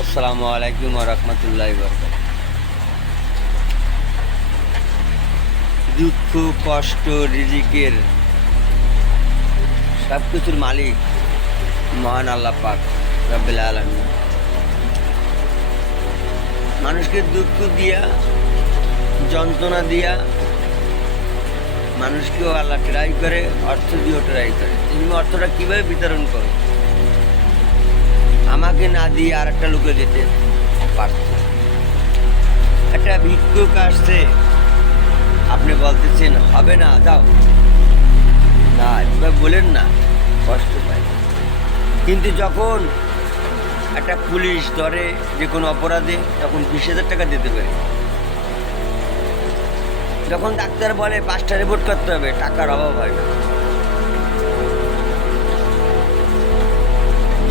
আসসালামু আলাইকুম ওয়া রাহমাতুল্লাহি ওয়া বারাকাতুহু। দুঃখ কষ্ট রিজিকের সব কিছুর মালিক মহান আল্লাহ পাক রব্বুল আলামিন। মানুষকে দুঃখ দিয়া যন্ত্রণা দিয়া মানুষকেও আল্লাহ ট্রাই করে, অর্থ দিয়েও ট্রাই করে। তুমি অর্থটা কীভাবে বিতরণ করো? আমাকে না দিয়ে আর একটা লোকে দিতে পারত। একটা ভিক্ষুক আসছে, আপনি বলতেছেন হবে না, দাও না, এবার বলেন না, কষ্ট পায়। কিন্তু যখন একটা পুলিশ ধরে যে কোনো অপরাধে, তখন 20,000 টাকা দিতে পারে। যখন ডাক্তার বলে 5টা রিপোর্ট করতে হবে, টাকার অভাব হয় না।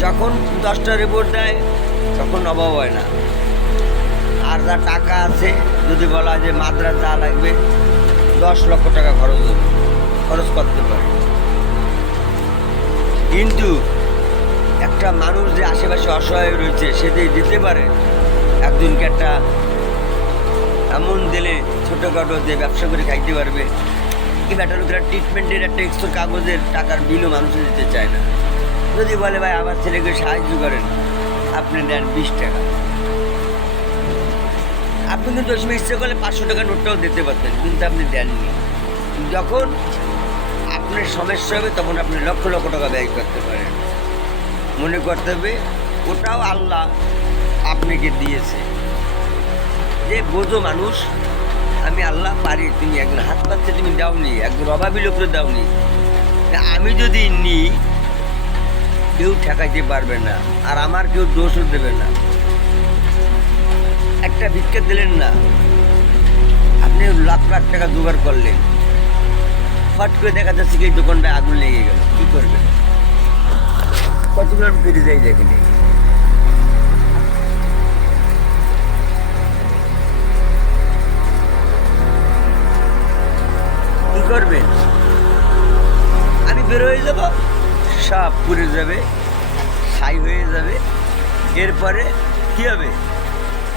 যখন 10টা রিপোর্ট দেয়, তখন অভাব হয় না। আর যা টাকা আছে, যদি বলা যে মাদ্রাস যা লাগবে 10 লক্ষ টাকা খরচ করতে পারে। কিন্তু একটা মানুষ যে আশেপাশে অসহায় রয়েছে, সে যে দিতে পারে, একজনকে একটা এমন দিলে ছোটোখাটো যে ব্যবসা করে খাইতে পারবে, কিংবা একটা লোকের ট্রিটমেন্টের একটা এক্সট্রা কাগজের টাকার বিলও মানুষে দিতে চায় না। যদি বলে ভাই আমার ছেলেকে সাহায্য করেন, আপনি দেন 20 টাকা। আপনি কিন্তু ওই সময় ইচ্ছে করলে 500 টাকা নোটটাও দিতে পারতেন, কিন্তু আপনি দেননি। যখন আপনার সমস্যা হবে, তখন আপনি লক্ষ লক্ষ টাকা ব্যয় করতে পারেন। মনে করতে হবে ওটাও আল্লাহ আপনাকে দিয়েছে। যে বোঝো মানুষ, আমি আল্লাহ পারি, তুমি একজন হাত পাচ্ছে তুমি দাওনি, একজন অভাবী লোককে দাওনি। আমি যদি নিই, কেউ ঠেকাইতে পারবে না, আর আমার কেউ দোষও দেবে না। একটা ভিক্ষা দিলেন না, আপনি লাখ লাখ টাকা জোগাড় করলেন, ফট করে দেখা যাচ্ছে কি এই দোকানটায় আগুন লেগে গেল, কি করবেন? কতগুলো ফিরে যাই দেখেন, কি করবেন? আমি বের হয়ে যাব, সব পুড়ে যাবে, ছাই হয়ে যাবে। এরপরে কী হবে?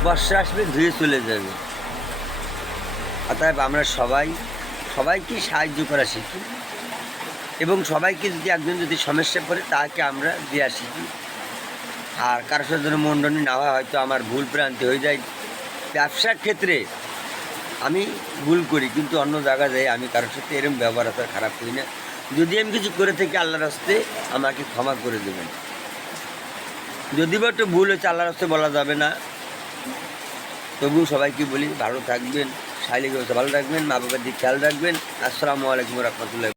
বর্ষা আসবে, ধুয়ে চলে যাবে। অতএব আমরা সবাইকে সাহায্য করা শিখি, এবং সবাইকে যদি একজন যদি সমস্যা পড়ে, তাকে আমরা দেওয়া শিখি। আর কারোর সাথে যেন মন্ডনী না হয়, হয়তো আমার ভুল ভ্রান্তি হয়ে যায়। ব্যবসার ক্ষেত্রে আমি ভুল করি, কিন্তু অন্য জায়গায় যাই আমি কারোর সাথে এরকম ব্যবহার আচার খারাপ করি না। যদি আমি কিছু করে থাকি, আল্লাহর রাস্তে আমাকে ক্ষমা করে দেবেন। যদি বা একটু ভুল হচ্ছে, আল্লাহর রাস্তে বলা যাবে না। তবুও সবাইকে বলি, ভালো থাকবেন, শারীরিক অবস্থা ভালো রাখবেন, মা বাবার দিকে খেয়াল রাখবেন। আসসালামু আলাইকুম রহমতুল্লাহ।